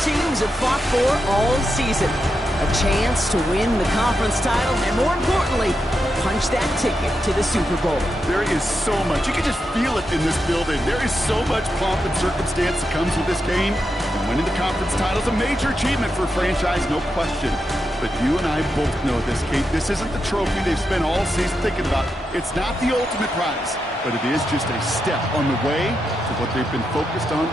teams have fought for all season. A chance to win the conference title and, more importantly, punch that ticket to the Super Bowl. There is so much. You can just feel it in this building. There is so much pomp and circumstance that comes with this game. And winning the conference title is a major achievement for a franchise, no question. But you and I both know this, Kate. This isn't the trophy they've spent all season thinking about. It's not the ultimate prize, but it is just a step on the way to what they've been focused on.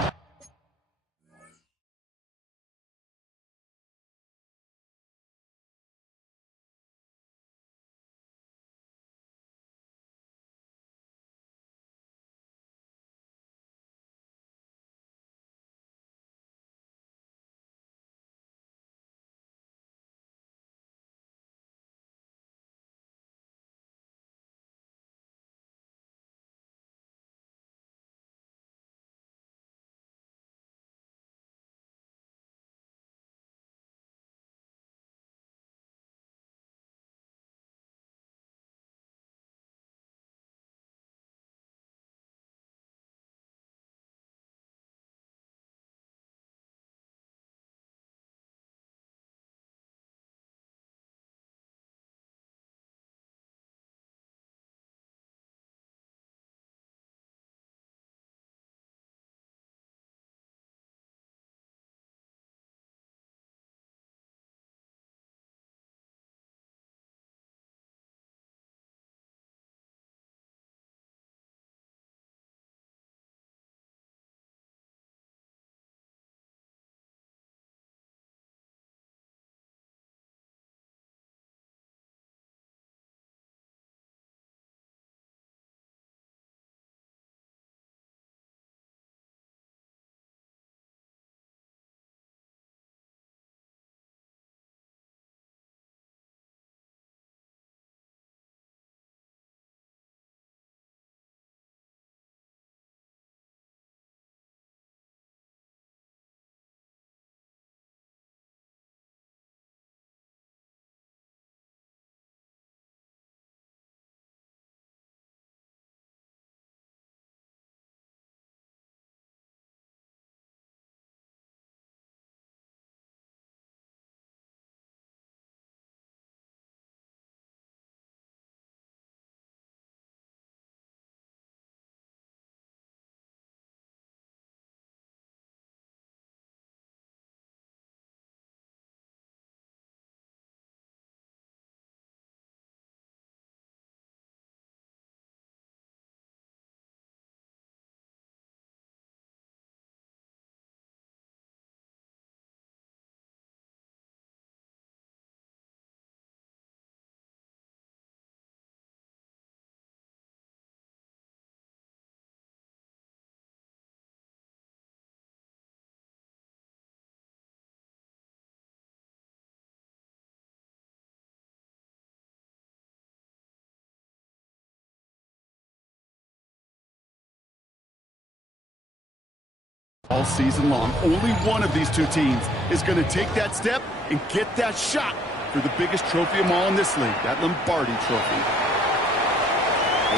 All season long, only one of these two teams is going to take that step and get that shot for the biggest trophy of them all in this league, that Lombardi trophy.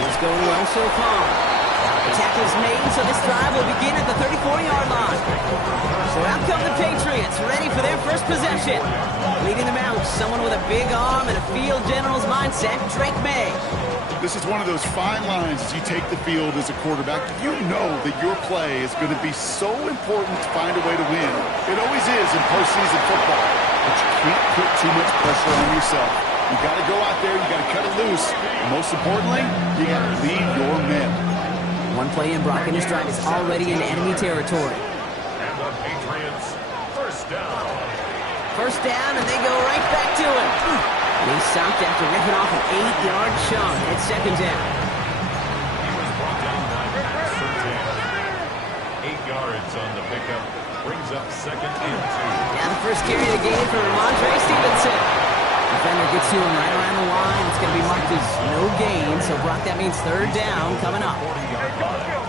It's going well so far. The tackle is made, so this drive will begin at the 34-yard line. So out come the Patriots, ready for their first possession. Leading them out, someone with a big arm and a field general's mindset, Drake May. This is one of those fine lines as you take the field as a quarterback. You know that your play is going to be so important to find a way to win. It always is in postseason football, but you can't put too much pressure on yourself. You got to go out there, you got to cut it loose. And most importantly, you got to lead your men. One play in, Brock, and his drive is already in enemy territory. And the Patriots, first down. First down, and they go right back to him. He's stopped after ripping off an 8-yard chunk at second down. He was brought down by Matt Surtain. 8 yards on the pickup. Brings up second and 2. Yeah, the first carry of the game for Ramondre Stevenson. Defender gets to him right around the line. It's going to be marked as no gain, so Brock, that means third down coming up.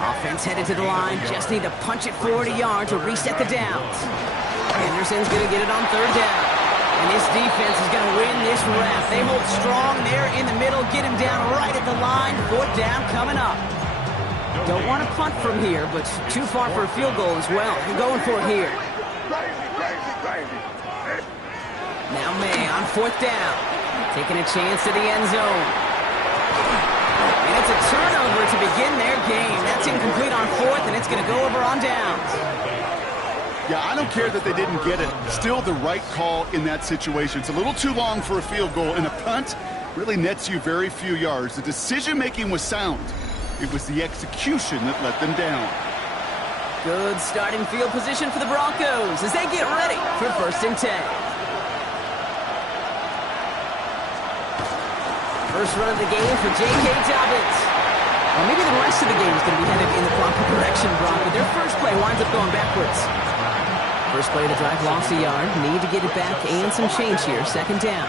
Offense headed to the line. Just need to punch it 40 yards to reset the downs. Anderson's going to get it on third down. And this defense is going to win this rep. They hold strong there in the middle, get him down right at the line. Fourth down coming up. Don't want to punt from here, but too far for a field goal as well. They're going for it here. Now May on 4th down. Taking a chance to the end zone. And it's a turnover to begin their game. That's incomplete on 4th, and it's going to go over on downs. Yeah, I don't care that they didn't get it. Still the right call in that situation. It's a little too long for a field goal, and a punt really nets you very few yards. The decision-making was sound. It was the execution that let them down. Good starting field position for the Broncos as they get ready for 1st and 10. First run of the game for J.K. Dobbins. Well, maybe the rest of the game is going to be headed in the proper direction, Brock, but their first play winds up going backwards. First play of the drive lost a yard. Need to get it back and some change here. 2nd down.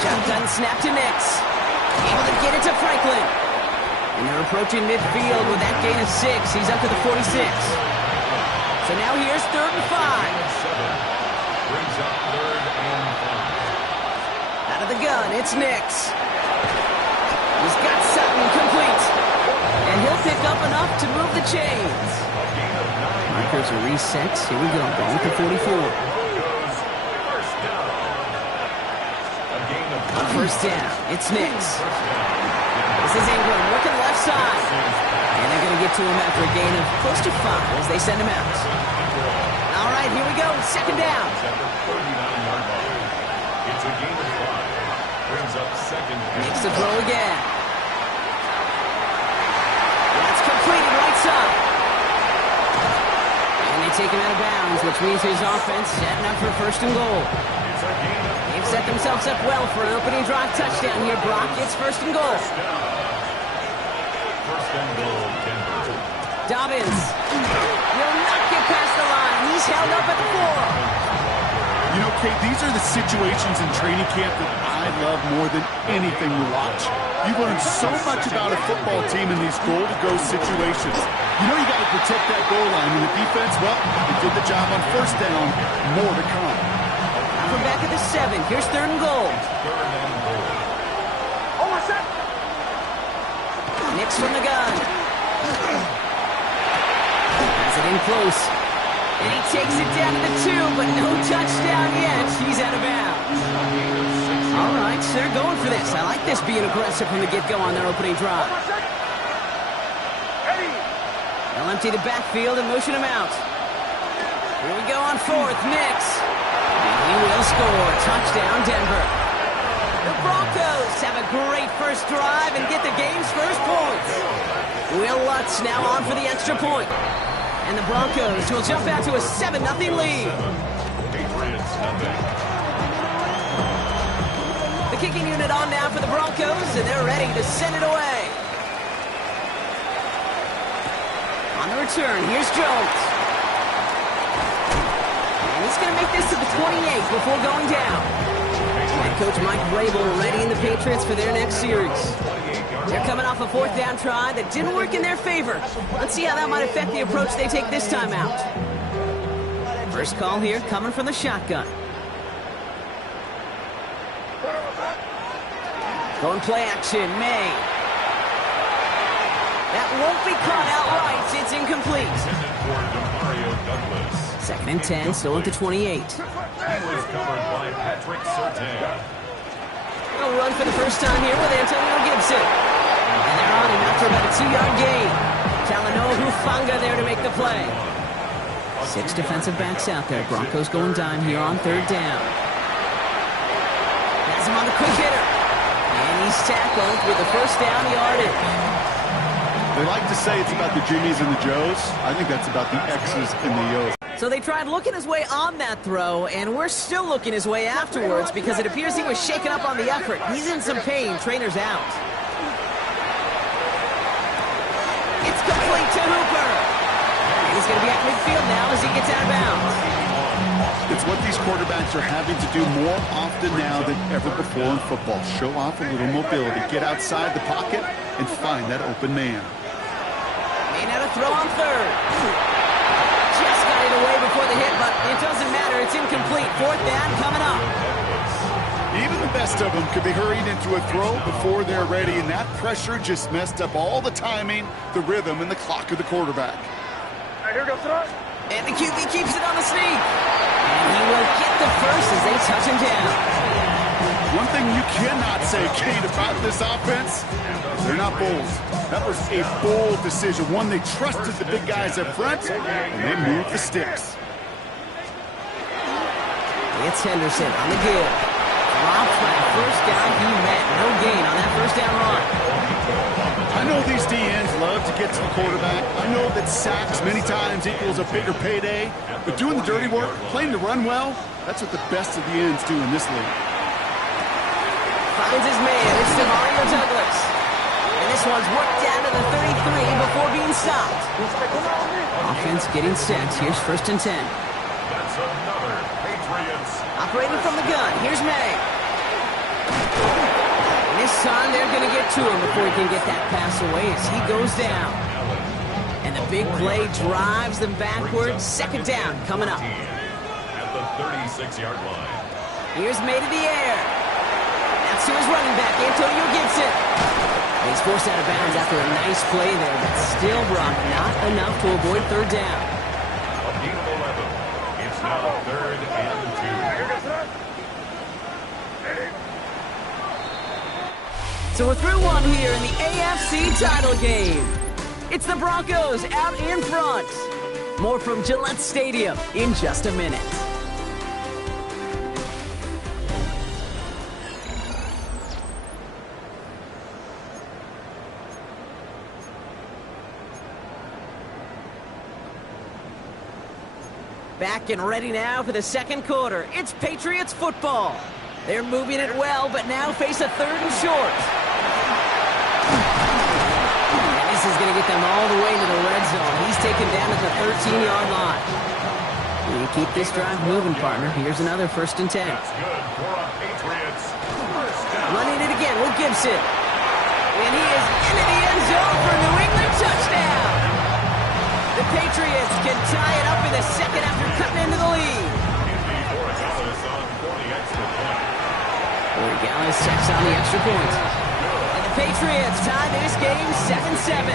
Shotgun snap to Nix. Able to get it to Franklin. And they're approaching midfield with that gain of 6. He's up to the 46. So now here's 3rd and 5. Brings up 3rd and 5. Out of the gun, it's Nix. He's got Sutton complete. And he'll pick up enough to move the chains. Markers are reset. Here we go. Ball with the 44. On 1st down, it's Nix. This is Ingram working left side. And they're going to get to him after a gain of close to 5 as they send him out. All right, here we go. 2nd down. It's a gain of 5. Brings up 2nd. Makes the throw again. That's completed right side. And they take him out of bounds, which means his offense setting up for 1st and goal. They've set themselves up well for an opening drive touchdown here, Brock. It's 1st and goal. 1st and goal, Denver. Dobbins will not get past the line. He's held up at the 4. You know, Kate, these are the situations in training camp that I love more than anything to watch. You learn so much about a football team in these goal-to-go situations. You know you got to protect that goal line, and the defense, well, they did the job on 1st down. More to come. We're back at the 7. Here's 3rd and goal. Nix from the gun. Has it in close. And he takes it down to the 2, but no touchdown yet. He's out of bounds. All right, so they're going for this. I like this being aggressive from the get-go on their opening drive. They'll empty the backfield and motion him out. Here we go on 4th. Nix. He will score. Touchdown, Denver. The Broncos have a great first drive and get the game's first points. Will Lutz now on for the extra point. And the Broncos will jump out to a 7-0 lead. Patriots, nothing. The kicking unit on now for the Broncos, and they're ready to send it away. On the return, here's Jones. He's going to make this to the 28 before going down. Head coach Mike Vrabel readying the Patriots for their next series. They're coming off a 4th down try that didn't work in their favor. Let's see how that might affect the approach they take this time out. First call here coming from the shotgun. Going play action, May. That won't be caught outright. It's incomplete. 2nd and 10, still at the 28. He was covered by Patrick Surtain. A run for the first time here with Antonio Gibson. And they're on him after about a 2-yard gain. Talanoa Hufanga there to make the play. 6 defensive backs out there. Broncos going dime here on 3rd down. Has him on the quick hitter. And he's tackled with the 1st down yardage. They like to say it's about the Jimmies and the Joes. I think that's about the X's and the O's. So they tried looking his way on that throw, and we're still looking his way afterwards because it appears he was shaken up on the effort. He's in some pain. Trainer's out. It's complete to Hooper. He's going to be at midfield now as he gets out of bounds. It's what these quarterbacks are having to do more often now than ever before in football. Show off a little mobility. Get outside the pocket and find that open man. May not have throw on 3rd. Just got it away before the hit, but it doesn't matter. It's incomplete. 4th down coming up. Even the best of them could be hurried into a throw before they're ready, and that pressure just messed up all the timing, the rhythm, and the clock of the quarterback. All right, here we go, throw. And the QB keeps it on the sneak. And he will get the first as they touch him down. One thing you cannot say, Kate, about this offense, they're not bold. That was a bold decision. One, they trusted the big guys up front, and they moved the sticks. It's Henderson on the give. Drops by the first guy he met. No gain on that first down run. I know these DNs love to get to the quarterback. I know that sacks many times equals a bigger payday. But doing the dirty work, playing the run well, that's what the best of the ends do in this league. Finds his man. It's Mario Douglas. And this one's worked down to the 33 before being stopped. Offense getting set. Here's 1st and 10. That's another Patriots. Operating from the gun. Here's May. And this time they're going to get to him before he can get that pass away as he goes down. And the big play drives them backwards. 2nd down coming up. At the 36-yard line. Here's May to the air. That's to his running back, Antonio Gibson. And he's forced out of bounds after a nice play there, but still, Brock, not enough to avoid 3rd down. A gain of 11. It's now 3rd and 2. So we're through one here in the AFC title game. It's the Broncos out in front. More from Gillette Stadium in just a minute. Back and ready now for the 2nd quarter. It's Patriots football. They're moving it well, but now face a 3rd and short. And this is going to get them all the way to the red zone. He's taken down at the 13-yard line. You keep this drive moving, partner. Here's another 1st and 10. That's good for a Patriots. First down. Running it again with Gibson. And he is into the end zone for a New England touchdown. The Patriots can tie it up in the 2nd after cutting into the lead. Gallus checks on the extra point. And the Patriots tie this game 7-7.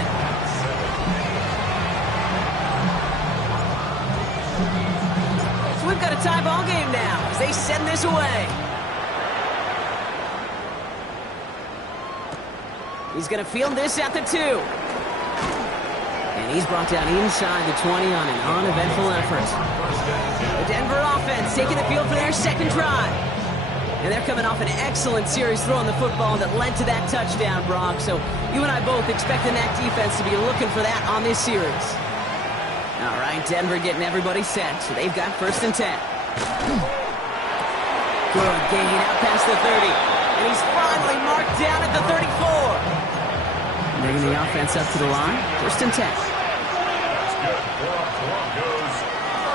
So we've got a tie ball game now as they send this away. He's going to field this at the 2. And he's brought down inside the 20 on an uneventful effort. The Denver offense taking the field for their 2nd drive. And they're coming off an excellent series throwing the football that led to that touchdown, Brock. So you and I both expecting that defense to be looking for that on this series. All right, Denver getting everybody set. So they've got 1st and 10. Good gain out past the 30. And he's finally marked down at the 34. Bringing the offense up to the line. 1st and 10.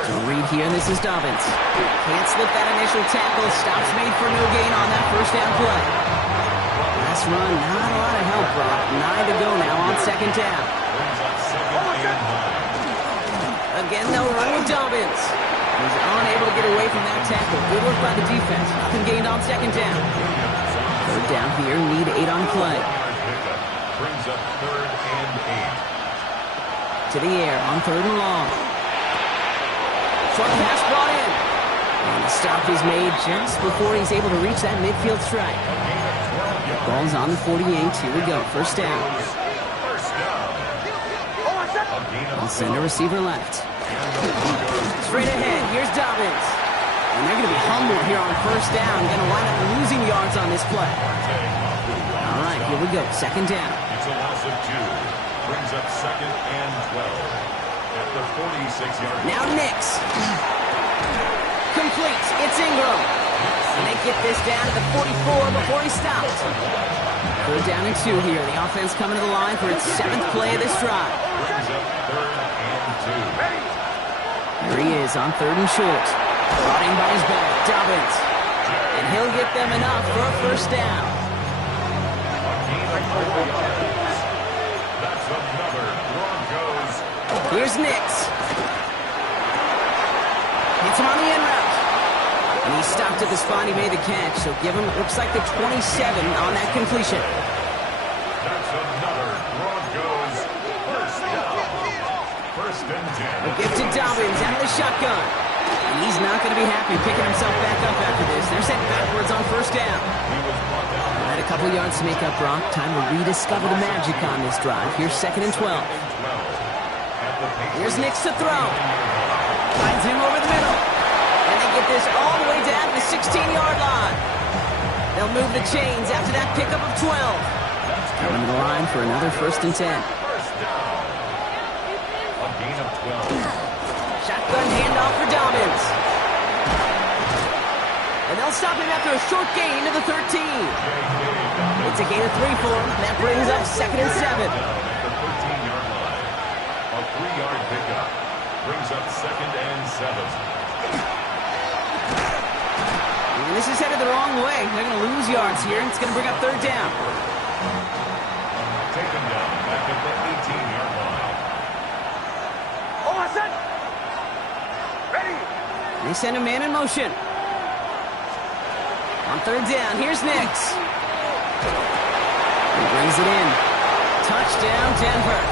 To read here, this is Dobbins. Can't slip that initial tackle. Stops made for no gain on that 1st down play. Last run, not a lot of help, Brock. 9 to go now on 2nd down. Again, they'll run with Dobbins. He's unable to get away from that tackle. Good work by the defense. Nothing gained on 2nd down. 3rd down here, need 8 on play. Brings up 3rd and 8. To the air on 3rd and long. Short pass brought in. And the stop is made just before he's able to reach that midfield strike. Ball's on the 48. Here we go. 1st down. I'll send a receiver left. Straight ahead. Here's Dobbins. And they're going to be humbled here on 1st down. Going to wind up losing yards on this play. All right, here we go. 2nd down. It's a loss of 2. Brings up 2nd and 12. At the 46-yard line. Now Nix. Complete. It's Ingram. And they get this down to the 44 before he stopped. 3rd down and 2 here. The offense coming to the line for its 7th play of this drive. Brings up 3rd and 2. Here he is on 3rd and short. Brought in by his back, Dobbins. And he'll get them enough for a 1st down. That's another Broncos. Here's Nix. Hits him on the end route. And he stopped at the spot he made the catch. So give him, looks like the 27 on that completion. That's another Broncos 1st down. First and 10. A gift to Dobbins out of the shotgun. And he's not going to be happy picking himself back up after this. They're sent backwards on first down. He was brought down. Had a couple yards to make up, Brock. Time to rediscover the magic on this drive. Here's second and 12. Here's Nix to throw. Finds him over the middle. And they get this all the way down to the 16-yard line. They'll move the chains after that pickup of 12. Coming to the line for another first and 10. First down. A gain of 12. Shotgun handoff for Dobbins. And they'll stop him after a short gain to the 13. It's a gain of 3 for him. That brings up second and 7. Down at the 13-yard line. A 3-yard pickup brings up second and 7. And this is headed the wrong way. They're going to lose yards here. It's going to bring up third down. Taken down back at the 18-yard line. They send a man in motion. On third down, here's Nix. He brings it in. Touchdown, Denver.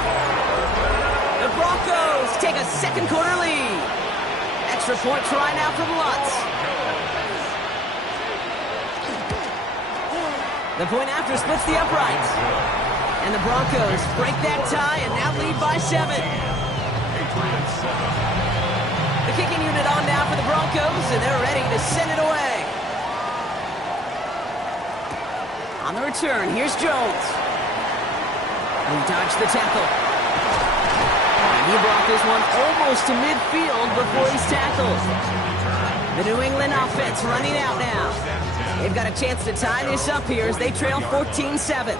The Broncos take a second quarter lead. Extra point try now from Lutz. The point after splits the uprights. And the Broncos break that tie and now lead by 7. Patriots 7. The kicking unit on now for the Broncos, and they're ready to send it away. On the return, here's Jones. He dodged the tackle. And he brought this one almost to midfield before he's tackled. The New England offense running out now. They've got a chance to tie this up here as they trail 14-7.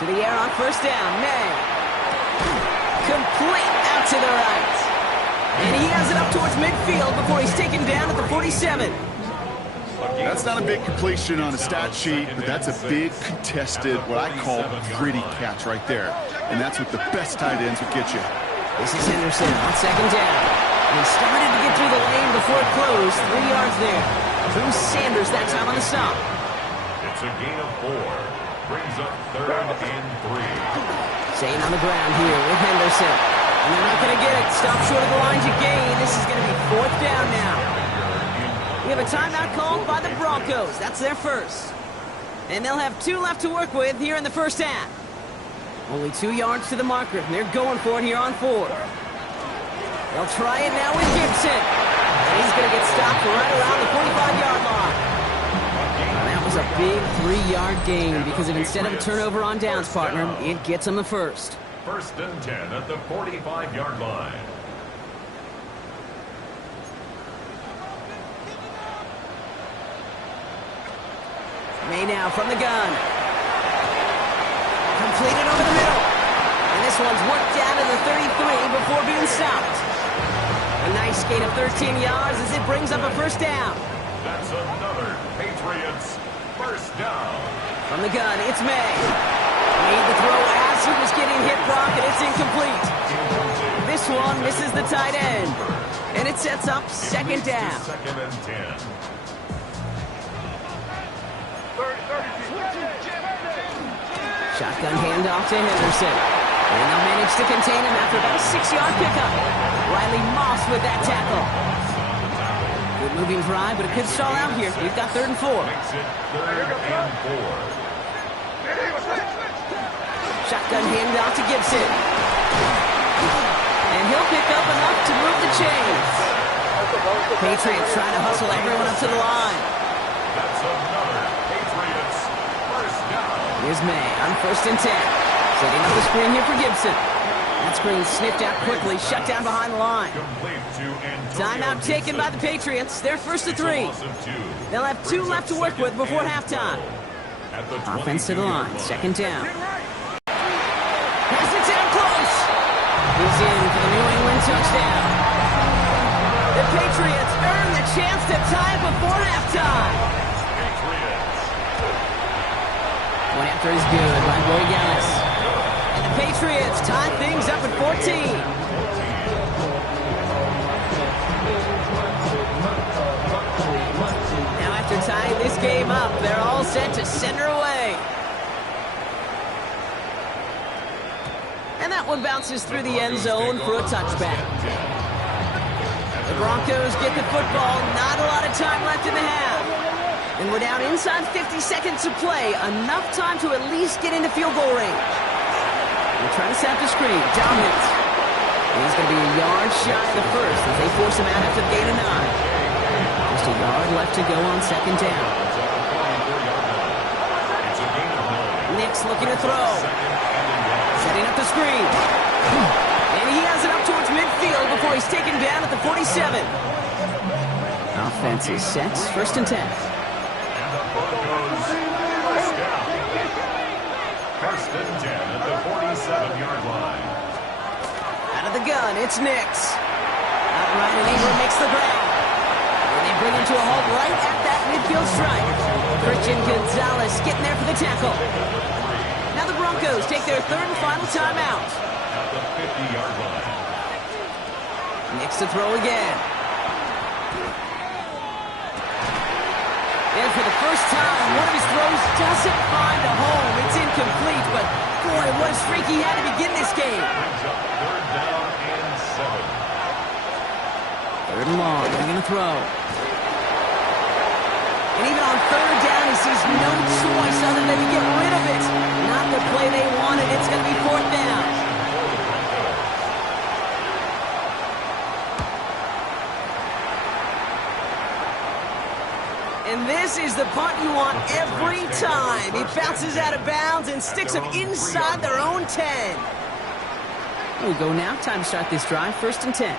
To the air on first down, May. Complete out to the right. And he has it up towards midfield before he's taken down at the 47. That's not a big completion on a stat sheet, but that's a big contested, what I call gritty catch right there. And that's what the best tight ends will get you. This is Henderson on second down. And he started to get through the lane before it closed. 3 yards there. Drew Sanders that time on the stop. It's a gain of 4. Brings up third and 3. Staying on the ground here with Henderson. And they're not going to get it. Stop short of the line to gain. This is going to be fourth down now. We have a timeout called by the Broncos. That's their first. And they'll have 2 left to work with here in the first half. Only 2 yards to the marker. And they're going for it here on 4. They'll try it now with Gibson. And he's going to get stopped right around the 45-yard line. That was a big 3-yard gain because if instead of a turnover on downs, partner, it gets them the first. First and 10 at the 45-yard line. May now from the gun. Completed over the middle. And this one's worked down to the 33 before being stopped. A nice gain of 13 yards as it brings up a first down. That's another Patriots first down. From the gun, it's May. Made the throw as he was getting hit, Brock, and it's incomplete. This one misses the tight end. And it sets up second down. Second and 10. Shotgun handoff to Henderson. And they'll manage to contain him after about a 6-yard pickup. Riley Moss with that tackle. Good moving drive, but it could stall out here. We've got third and 4. Makes it third and 4. Shotgun handoff to Gibson. And he'll pick up enough to move the chains. Patriots trying to hustle everyone up to the line. That's another Patriots first down. Here's May on first and 10. Setting up the screen here for Gibson. That screen sniffed out quickly, shut down behind the line. Complete to Antonio Timeout taken by the Patriots. They're first to 3. They'll have 2 left to work with before halftime. Offense to the line, second down. Pass it down close. He's in for the New England touchdown. The Patriots earn the chance to tie it before halftime. One after is good by Boy Gallis. And the Patriots tie things up at 14. Now after tying this game up, they're all set to send her away. And that one bounces through the end zone for a touchback. The Broncos get the football. Not a lot of time left in the half. And we're down inside 50 seconds to play. Enough time to at least get into field goal range. We're trying to set up the screen. Dominant. He's going to be a yard shy of the first as they force him out after the gain of 9. Just a yard left to go on second down. Nick's looking to throw. Setting up the screen. And he has it up towards midfield before he's taken down at the 47. Offense is set. First and 10. And the Broncos first down. First and 10 at the 47-yard line. Out of the gun, it's Nix. Outright and Ingram makes the grab. And they bring him to a halt right at that midfield stripe. Christian Gonzalez getting there for the tackle. Now the Broncos take their third and final timeout. At the 50-yard line. Nix to throw again. And for the first time, one of his throws doesn't find a home. It's incomplete, but boy, what a streak he had to begin this game. Brings up third down and 7. Third and long, they're going to throw. And even on third down, he sees no choice other than to get rid of it. Not the play they wanted. It's going to be fourth down. And this is the punt you want every time. He bounces out of bounds and sticks them inside their own 10. We go now. Time to start this drive. First and 10.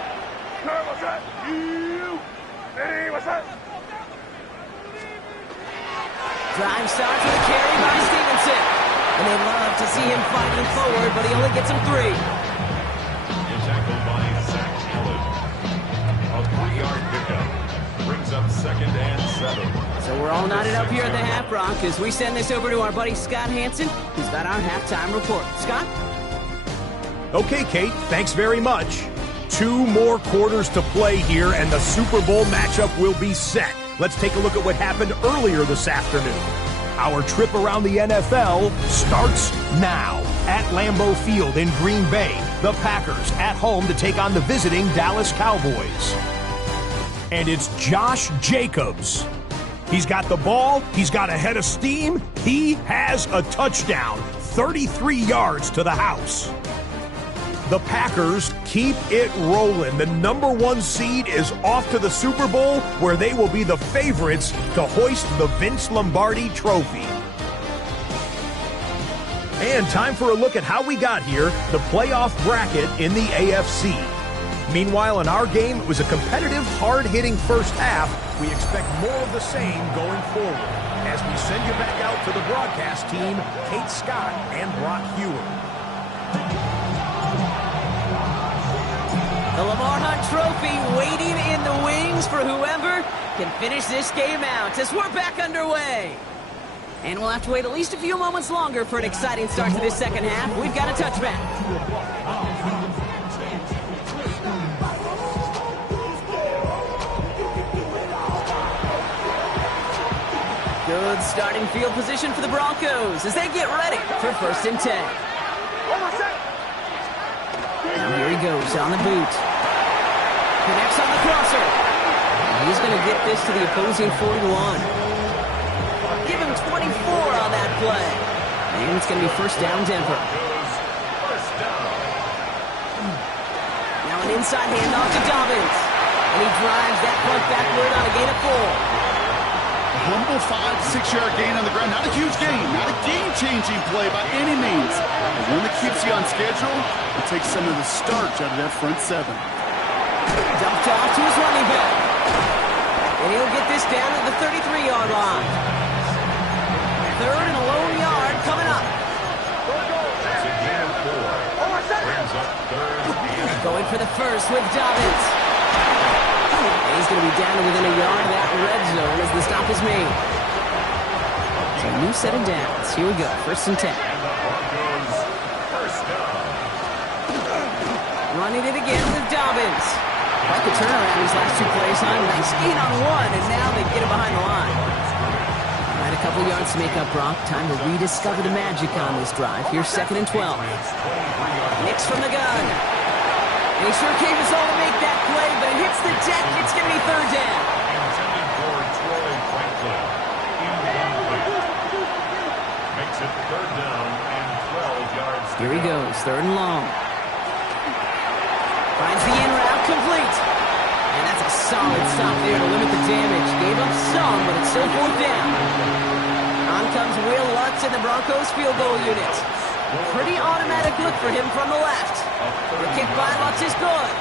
Drive starts with a carry by Stevenson. And they love to see him fighting forward, but he only gets him 3. Tackled by Zach Allen. A 3-yard pickup. Brings up second and 7. So we're all knotted up here at the half, Brock, as we send this over to our buddy Scott Hansen, who's got our halftime report. Scott? Okay, Kate, thanks very much. 2 more quarters to play here, and the Super Bowl matchup will be set. Let's take a look at what happened earlier this afternoon. Our trip around the NFL starts now. At Lambeau Field in Green Bay, the Packers at home to take on the visiting Dallas Cowboys. And it's Josh Jacobs. He's got the ball. He's got a head of steam. He has a touchdown. 33 yards to the house. The Packers keep it rolling. The #1 seed is off to the Super Bowl, where they will be the favorites to hoist the Vince Lombardi trophy. And time for a look at how we got here, the playoff bracket in the AFC. Meanwhile, in our game, it was a competitive, hard-hitting first half. We expect more of the same going forward. As we send you back out to the broadcast team, Kate Scott and Brock Hewer. The Lamar Hunt Trophy waiting in the wings for whoever can finish this game out as we're back underway. And we'll have to wait at least a few moments longer for an exciting start to this second half. We've got a touchback. Good starting field position for the Broncos as they get ready for first and 10. Now here he goes on the boot. Connects on the crosser. He's going to get this to the opposing 41. Give him 24 on that play. And it's going to be first down Denver. Now an inside handoff to Dobbins. And he drives that punt backward on a gain of 4. Humble 5-6-yard gain on the ground. Not a huge gain, not a game-changing play by any means. But one that keeps you on schedule and takes some of the starch out of that front 7. Dumped off to his running back. And he'll get this down to the 33-yard line. Third and a lone yard coming up. That's a gain of 4. Brings up third and Going for the first with Dobbins. He's going to be down to within a yard of that red zone as the stop is made. So a new set of downs. Here we go. First and 10. Running it again with Dobbins. Quite the turnaround these last 2 plays, huh? Nice gain on 1, and now they get it behind the line. All right, a couple yards to make up, Brock. Time to rediscover the magic on this drive. Here's second and 12. Nix from the gun. And he sure gave us all to make that play, but it hits the deck. It's going to be third down. Intended for Troy Franklin. Incomplete. Makes it third down and 12 yards. Here he goes, third and long. Finds the in route, complete. And that's a solid stop there to limit the damage. Gave up some, but it's still fourth down. On comes Will Lutz in the Broncos field goal unit. Pretty automatic look for him from the left. The kick by Lutz is good.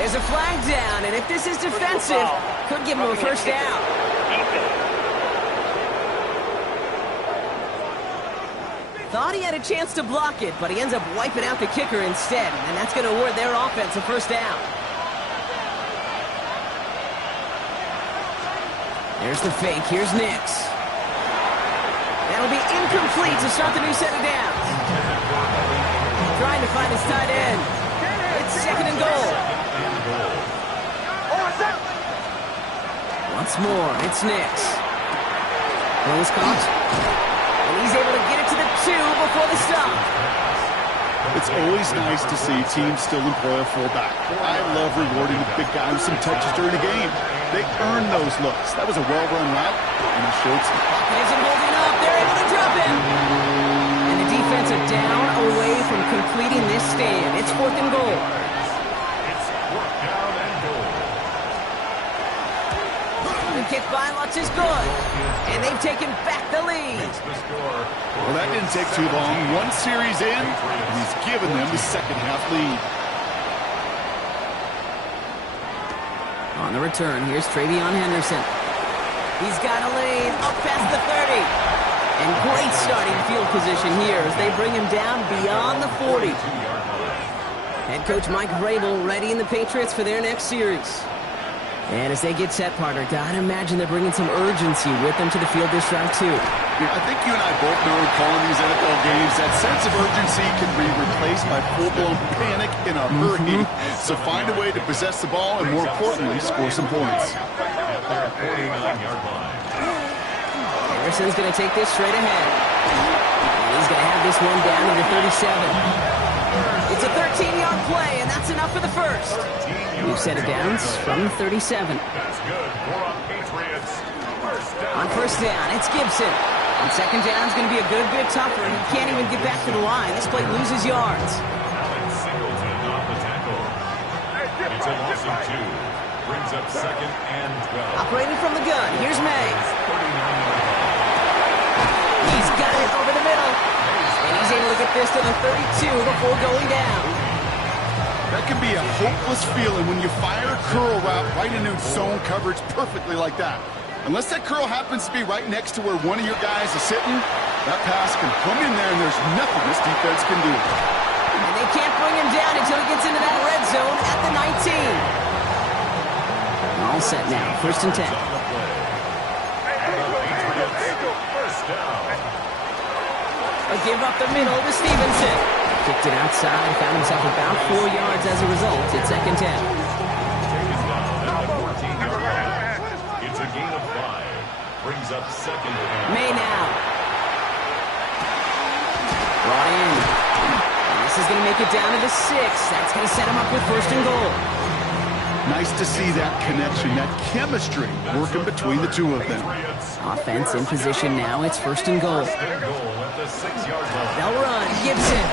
There's a flag down, and if this is defensive, could give him a first down. Thought he had a chance to block it, but he ends up wiping out the kicker instead, and that's going to award their offense a first down. There's the fake. Here's Nix. That'll be incomplete to start the new set of downs. Trying to find his tight end. It's second and goal. Once more, it's Nix. Throws caught. And he's able to get it to the 2 before the stop. It's always nice to see teams still employ a fullback. I love rewarding the big guy with some touches during the game. They earn those looks. That was a well-run route, and he showed some. Isn't holding up. They're able to drop him. And the defense are down away from completing this stand. It's fourth and goal. It's fourth down and goal. The kick by Lutz is good. And they've taken back the lead. Well, that didn't take too long. One series in, and he's given them the second-half lead. On the return, here's Travion Henderson. He's got a lane up past the 30. And great starting field position here as they bring him down beyond the 40. Head coach Mike Vrabel readying the Patriots for their next series. And as they get set, partner, gotta imagine they're bringing some urgency with them to the field this drive, too. Yeah, I think you and I both know calling these NFL games, that sense of urgency can be replaced by full-blown panic in a hurry. So find a way to possess the ball and, more importantly, score some points. At their 49-yard line. Harrison's going to take this straight ahead. And he's going to have this one down to the 37. It's a 13-yard play, and that's enough for the first. We've set it downs from the 37. That's good for a Patriots. First down. On first down, it's Gibson. On second down, it's going to be a good bit tougher. He can't even get back to the line. This play loses yards. Alex Singleton off the tackle. It's a loss of 2. Brings up second and 12. Operating from the gun, here's May. 39-yard line. He's got it over the middle. And he's able to get this to the 32 before going down. That can be a hopeless feeling when you fire a curl route right into zone coverage perfectly like that. Unless that curl happens to be right next to where one of your guys is sitting, that pass can come in there and there's nothing this defense can do. And they can't bring him down until he gets into that red zone at the 19. All set now, first and 10. On the play. And the Patriots first down. A give up the middle to Stevenson. Kicked it outside, found himself about 4 yards as a result. It's second 10. Taken down at the 14-yard line. It's a gain of 5. Brings up second and May now. Brought in. And this is going to make it down to the 6. That's going to set him up with first and goal. Nice to see that connection, that chemistry working between the two of them. Offense in position now. It's first and goal. Their goal at the 6-yard line. They'll run. Gibson.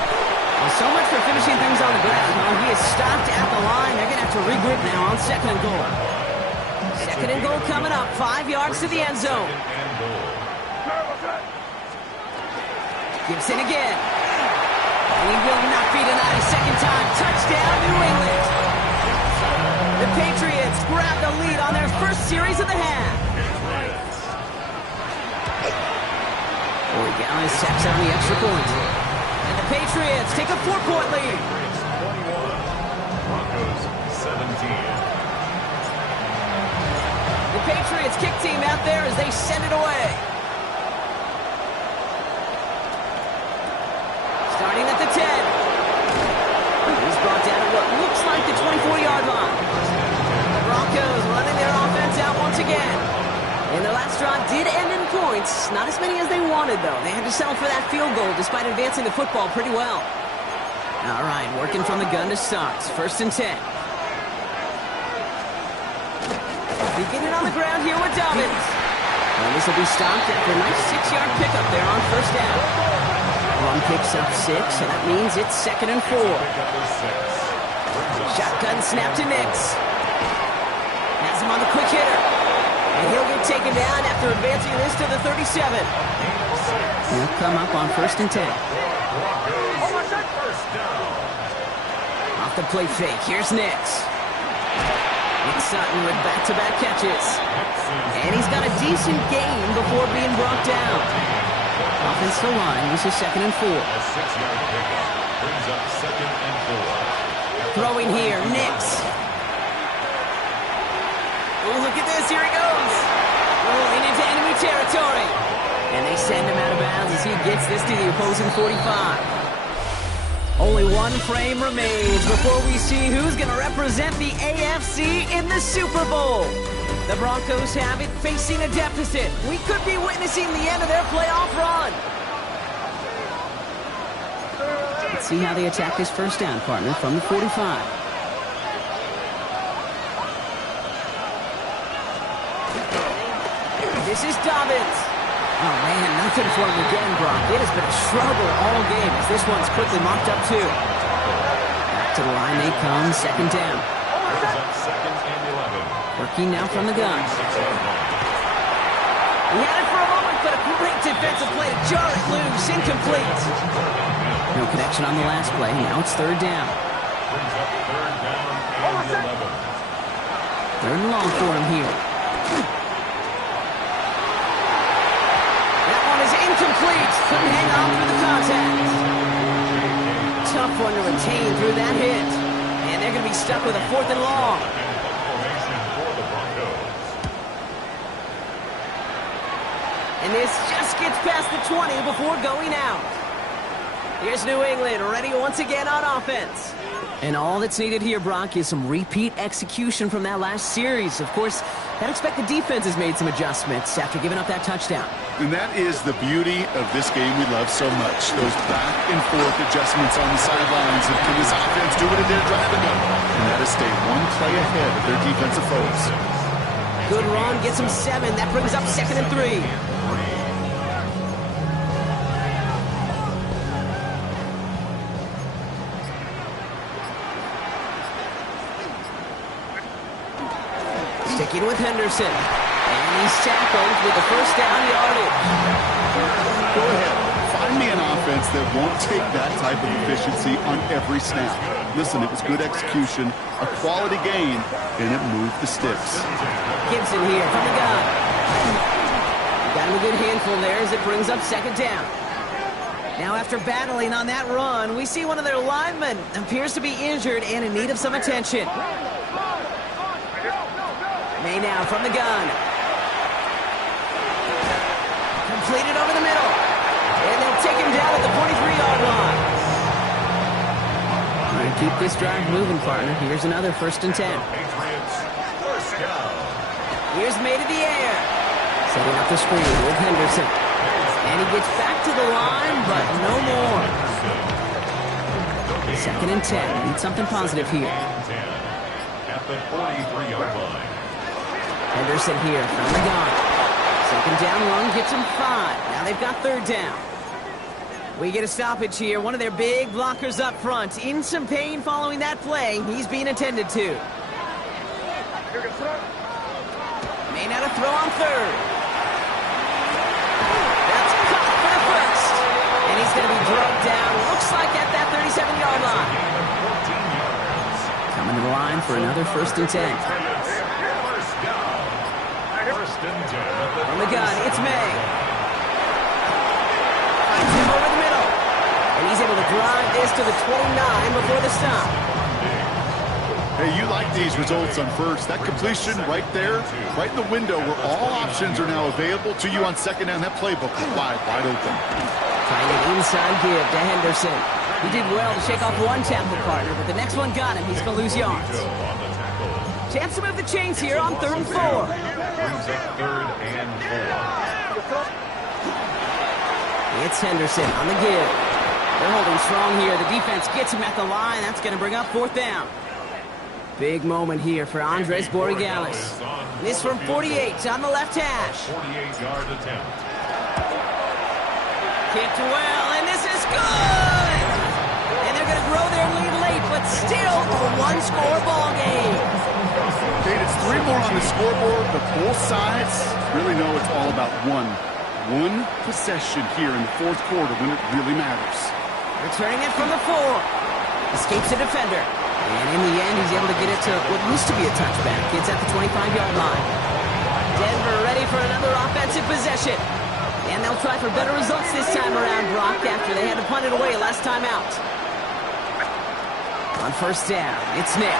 Well, so much for finishing things on the ground. Well, he is stopped at the line. They're going to have to regroup now on second and goal. Second and goal coming up. 5 yards to the end zone. And goal. Gibson again. And he will not be denied a second time. Touchdown, New England. The Patriots grab the lead on their first series of the half. Origales taps on the extra point. And the Patriots take a 4-point lead. 21. Broncos 17. The Patriots kick team out there as they send it away. Starting at the 10. He's brought down at what looks like the 24-yard line. The Broncos running their offense out once again. And their last drive did end in points. Not as many as they wanted, though. They had to settle for that field goal despite advancing the football pretty well. All right, working from the gun to start. 1st and 10. Beginning on the ground here with Dobbins. And this will be stopped after a nice 6-yard pickup there on 1st down. Run picks up 6, and that means it's 2nd and 4. Shotgun snap to Nix. Has him on the quick hitter. And he'll get taken down after advancing this to the 37. He'll come up on 1st and 10. Off the play fake, here's Nix. Nick Sutton with back-to-back catches. And he's got a decent gain before being brought down. Offensive line uses 2nd and 4. A 6-yard pickup brings up 2nd and 4. Throwing here, Nix. Oh, look at this, here he goes. Rolling into enemy territory. And they send him out of bounds as he gets this to the opposing 45. Only one frame remains before we see who's going to represent the AFC in the Super Bowl. The Broncos have it, facing a deficit. We could be witnessing the end of their playoff run. Let's see how they attack this 1st down, partner, from the 45. This is Dobbins. Oh, man, nothing for him again, Brock. It has been a struggle all game as this one's quickly mopped up, too. Back to the line they come, 2nd down. Brings up 2nd and 11. Working now from the gun. He had it for a moment, but a great defensive play to jar it loose. Incomplete. No connection on the last play. Now it's 3rd down. Brings up 3rd down and 11. 3rd and long for him here. Incomplete. Couldn't hang on through the contact. Tough one to retain through that hit. And they're going to be stuck with a 4th and long. And this just gets past the 20 before going out. Here's New England ready once again on offense. And all that's needed here, Brock, is some repeat execution from that last series. Of course, I'd expect the defense has made some adjustments after giving up that touchdown. And that is the beauty of this game we love so much. Those back and forth adjustments on the sidelines. And can this offense do what it did driving them? And that is stay one play ahead of their defensive foes. Good run, gets them 7. That brings up 2nd and 3. Sticking with Henderson. And he's tackled with the 1st down yardage. Go ahead. Find me an offense that won't take that type of efficiency on every snap. Listen, it was good execution, a quality game, and it moved the sticks. Gibson here from the gun. Got him a good handful there as it brings up 2nd down. Now after battling on that run, we see one of their linemen appears to be injured and in need of some attention. May now from the gun. Completed over the middle. And they'll take him down at the 43-yard line. All right, keep this drive moving, partner. Here's another 1st and 10. Patriots, 1st down. Here's made of the air. Setting up the screen with Henderson. And he gets back to the line, but no more. 2nd and 10. Need something positive here. At the 43-yard line. Henderson here from the gun. 2nd down run gets him 5. Now they've got 3rd down. We get a stoppage here. One of their big blockers up front. In some pain following that play. He's being attended to. May not have throw on 3rd. That's caught for the 1st. And he's going to be drugged down. Looks like at that 37-yard line. Coming to the line for another 1st and 10. From the gun, it's May. Finds him over the middle. And he's able to drive this to the 29 before the stop. Hey, you like these results on 1st. That completion right there, right in the window where all options are now available to you on 2nd down. That playbook is wide open. Trying an inside give to Henderson. He did well to shake off one tackle partner, but the next one got him. He's going to lose yards. Chance to move the chains here on 3rd and 4. Brings up 3rd and 4. It's Henderson on the give. They're holding strong here. The defense gets him at the line. That's going to bring up 4th down. Big moment here for Andres Borregales. This from 48 on the left hash. 48-yard attempt. Kicked well, and this is good! And they're going to grow their lead late, but still a one-score ball game. Kate, it's 3 more on the scoreboard, but both sides really know it's all about one possession here in the 4th quarter when it really matters. Returning it from the 4. Escapes the defender. And in the end, he's able to get it to what used to be a touchback. It's at the 25-yard line. Denver ready for another offensive possession. And they'll try for better results this time around, Brock, after they had to punt it away last time out. On 1st down, it's Nix.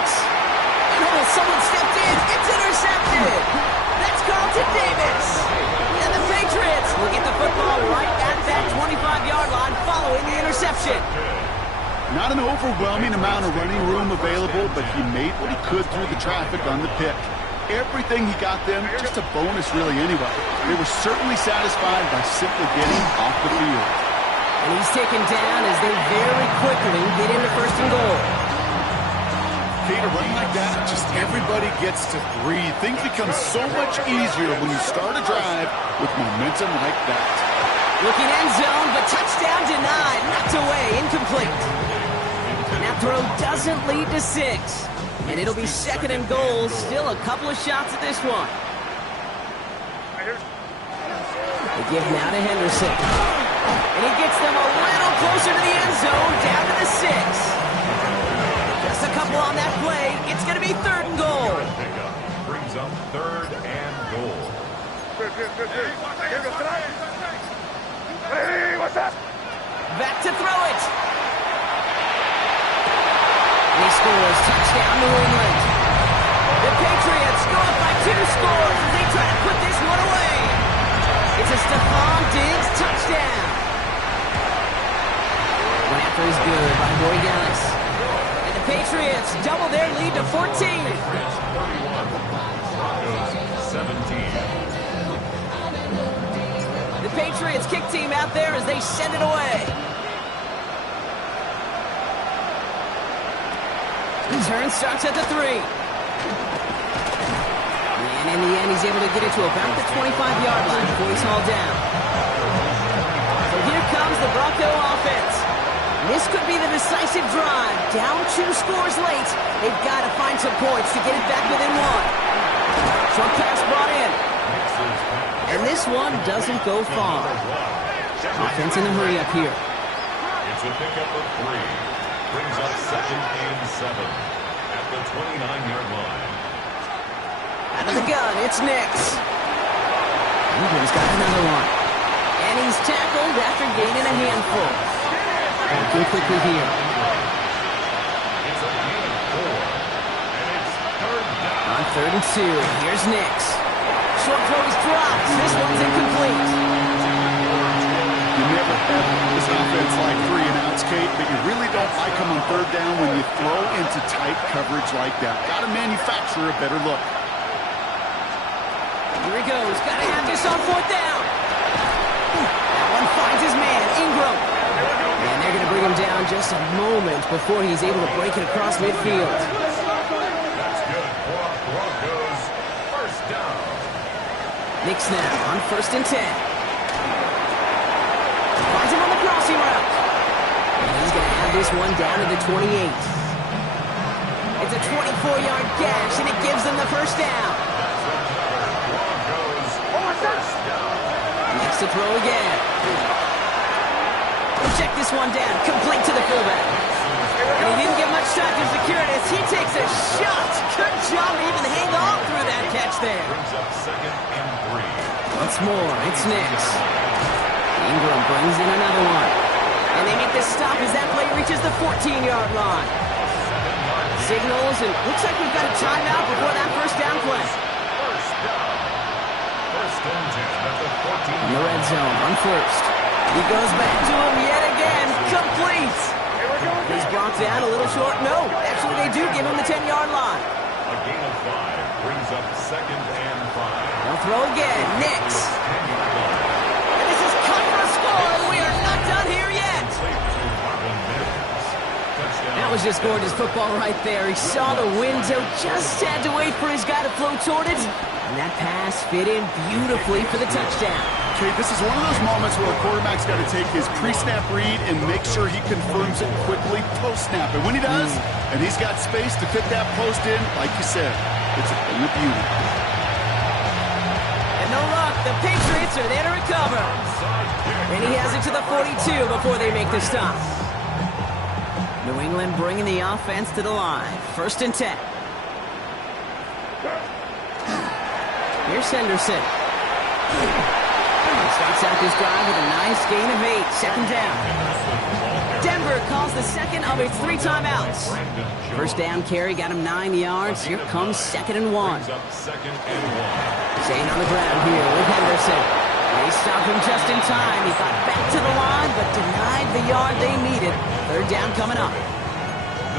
Oh, someone stepped in. It's intercepted. That's Carlton Davis. And the Patriots will get the football right at that 25-yard line following the interception. Not an overwhelming amount of running room available, but he made what he could through the traffic on the pick. Everything he got them, just a bonus really anyway. They were certainly satisfied by simply getting off the field. And he's taken down as they very quickly get into 1st and goal. Kate, a run like that, just everybody gets to breathe. Things become so much easier when you start a drive with momentum like that. Looking end zone, but touchdown denied. Knocked away, incomplete. That throw doesn't lead to 6. And it'll be 2nd and goal. Still a couple of shots at this one. They give now to Henderson. And he gets them a little closer to the end zone, down to the 6. Just a couple on that play. It's going to be 3rd and goal. Brings up 3rd and goal. Back to throw it. And he scores. Touchdown, New England. The Patriots go up by 2 scores as they try to put this one away. It's a Stephon Diggs touchdown. One after is good by Borregales. And the Patriots double their lead to 14. 31. Broncos 17. The Patriots kick team out there as they send it away. Return starts at the 3. And in the end, he's able to get it to about the 25-yard line before he's hauled down. So here comes the Bronco offense. This could be the decisive drive. Down 2 scores late. They've got to find some points to get it back within 1. Short pass brought in. And this one doesn't go far. Offense in a hurry up here. It's a pickup of 3. Brings up 2nd and 7 at the 29-yard line. Out of the gun, it's Nix. England's got another one. And he's tackled after gaining a handful. Working quickly here. It's a gain of 4. And it's 3rd down. On 3rd and 2, here's Nix. Short throw is dropped. This one's incomplete. You never have this offense like 3 and outs, Kate, but you really don't like them on 3rd down when you throw into tight coverage like that. Got to manufacture a better look. Here he goes. Got to have this on 4th down. That one finds his man, Ingram. And they're going to bring him down just a moment before he's able to break it across midfield. That's good for Broncos. 1st down. Nix now on 1st and 10. Finds him on the crossing route. And he's going to have this one down to the 28. It's a 24-yard gash, and it gives them the 1st down. Broncos. 1st down. Next to throw again. Check this one down. Complete to the fullback. And he didn't get much time to secure it as he takes a shot. Good job to even hang on through that catch there. Brings up 2nd and 3. Once more, it's Nix. Ingram brings in another one. And they make the stop as that play reaches the 14-yard line. Signals, and looks like we've got a timeout before that 1st down play. 1st down. 1st and 10 at the 14. In the red zone on 1st. He goes back to him yet again. Complete. He's brought down a little short. No, actually they do give him the 10-yard line. A gain of 5 brings up 2nd and 5. They'll throw again. Nix. And this is cut for a score, and we are not done here yet. That was just gorgeous football right there. He saw the window, just had to wait for his guy to float toward it. And that pass fit in beautifully for the touchdown. Kate, this is one of those moments where a quarterback's got to take his pre-snap read and make sure he confirms it quickly post-snap. And when he does, and he's got space to fit that post in, like you said, it's a thing of beauty. And no luck, the Patriots are there to recover. And he has it to the 42 before they make the stop. New England bringing the offense to the line. 1st and 10. Here's Henderson. He starts out this drive with a nice gain of 8. 2nd down. Denver calls the second of its 3 timeouts. 1st down carry got him 9 yards. Here comes 2nd and 1. Staying on the ground here with Henderson. They stopped him just in time. He got back to the line, but denied the yard they needed. 3rd down coming up.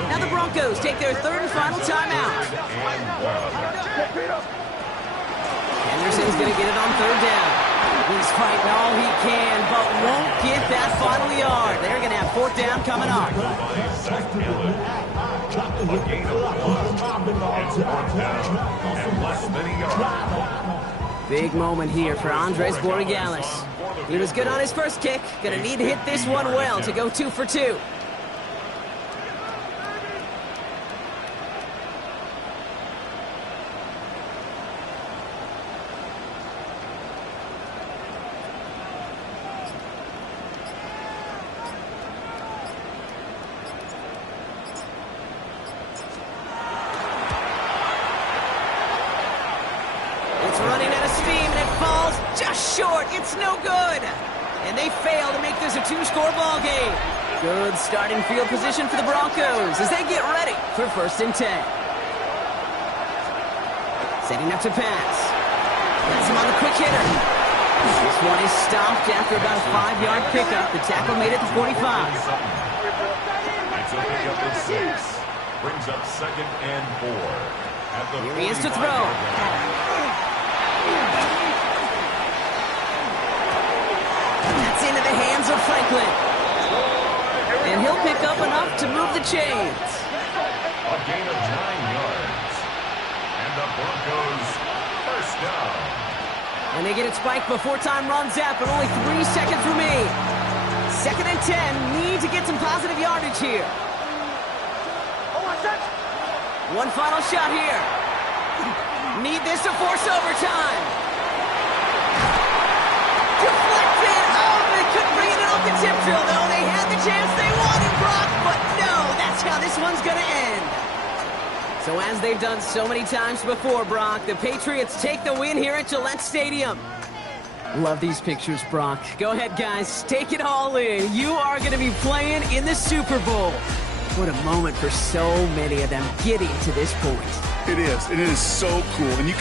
Now the Broncos take their 3rd and final timeout. Henderson's going to get it on 3rd down. He's fighting all he can, but won't get that final yard. They're going to have 4th down coming up. A gain of 1 and 4th down and less than a yard. Big moment here for Andres Borregales. He was good on his first kick. Going to need to hit this one well to go 2 for 2. Running out of steam, and it falls just short. It's no good. And they fail to make this a 2-score ball game. Good starting field position for the Broncos as they get ready for 1st and 10. Setting up to pass. That's him on the quick hitter. This one is stopped after about a 5-yard pickup. The tackle made it to 45. It's a pickup of 6. Brings up 2nd and 4. Here he is to throw. That's into the hands of Franklin. And he'll pick up enough to move the chains. A gain of 9 yards. And the Broncos 1st down. And they get it spiked before time runs out, but only 3 seconds remain. 2nd and 10, need to get some positive yardage here. One final shot here. Need this to force overtime. Deflected. Oh, they couldn't bring it in off the tip drill, though. They had the chance they wanted, Brock, but no, that's how this one's going to end. So as they've done so many times before, Brock, the Patriots take the win here at Gillette Stadium. Love these pictures, Brock. Go ahead, guys. Take it all in. You are going to be playing in the Super Bowl. What a moment for so many of them getting to this point. It is. It is so cool. And you can